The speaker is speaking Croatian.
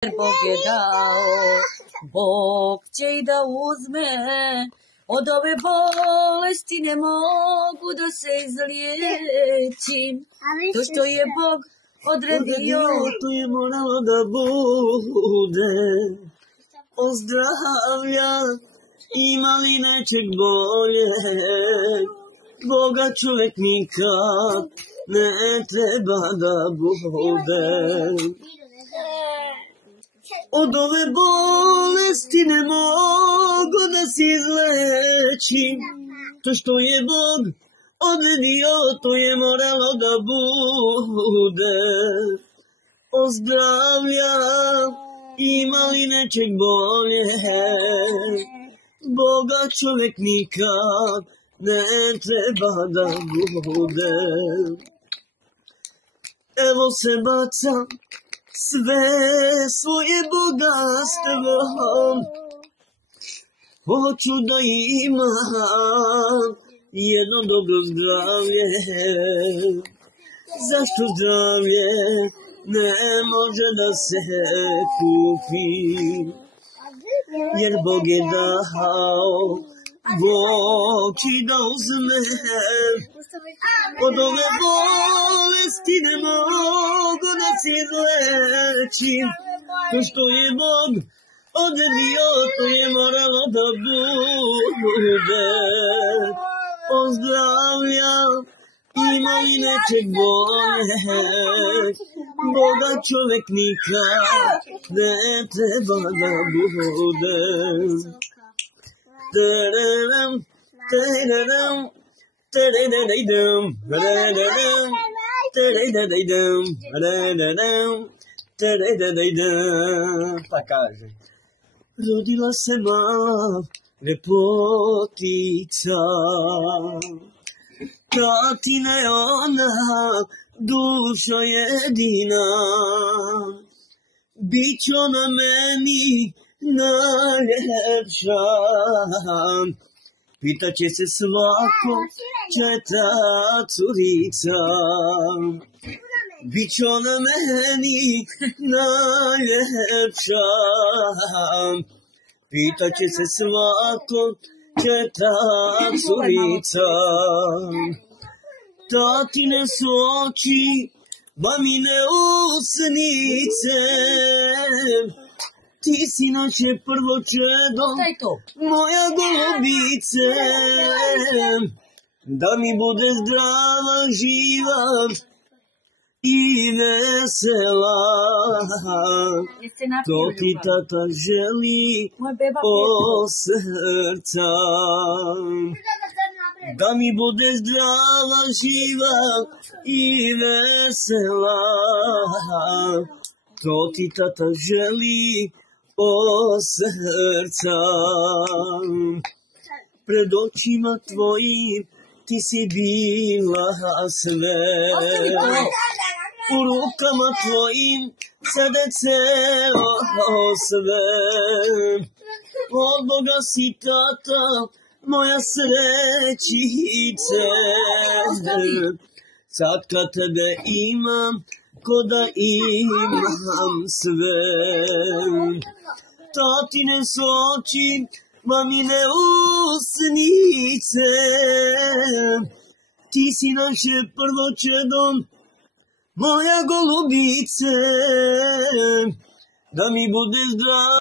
Bog je dao, Bog će i da uzme, od ove bolesti ne mogu da se izliječim. To što je Bog odredio, to je moralo da bude. Ozdravlja, ima li nečeg bolje? Boga čovjek nikad ne treba da bude. Od ove bolesti ne mogu da se izlečim. To što je Bog odredio, to je moralo da bude. Ozdravlja, ima li nečeg bolje? Boga čovjek nikad ne treba da bude. Evo se bacam sve svoje bogatstvo, hoću da imam jedno dobro zdravlje. Zašto zdravlje ne može da se kupi? Jer Bog je dao, Bog će da uzme. Od ove bolesti ne mogu da se izlečim. To što je Bog odredio, to je moralo da bude. Ozdravlja, ima li nečeg bolje? Boga čovjek nikad ne treba da bude. Tadadam, tadadam, tadadadam, tadadadam, tadadadam, tadadadam. Pa kaže. Rodila se mala lepotica, tatina je ona, duša jedina. Biće ona meni najljepša, pitaće se svako, četa curica. Biće ona meni najljepša, pitaće se svako, četa curica. Tatine su oči, mamine usnice, ti si naše prvo čedo, moja golubice. Da mi bude zdrava, živa i vesela, to ti tata želi od srca. Da mi bude zdrava, živa i vesela, to ti tata želi od srca. Pred očima tvojim ti si bila sve, u rukama tvojim sada celo sve. Od Boga si tata, moja srećice. Sad kad tebe imam, ko da imam sve. Tatine su oči, mamine usnice, ti si naše prvo čedo, moja golubice. Da mi bude zdrav.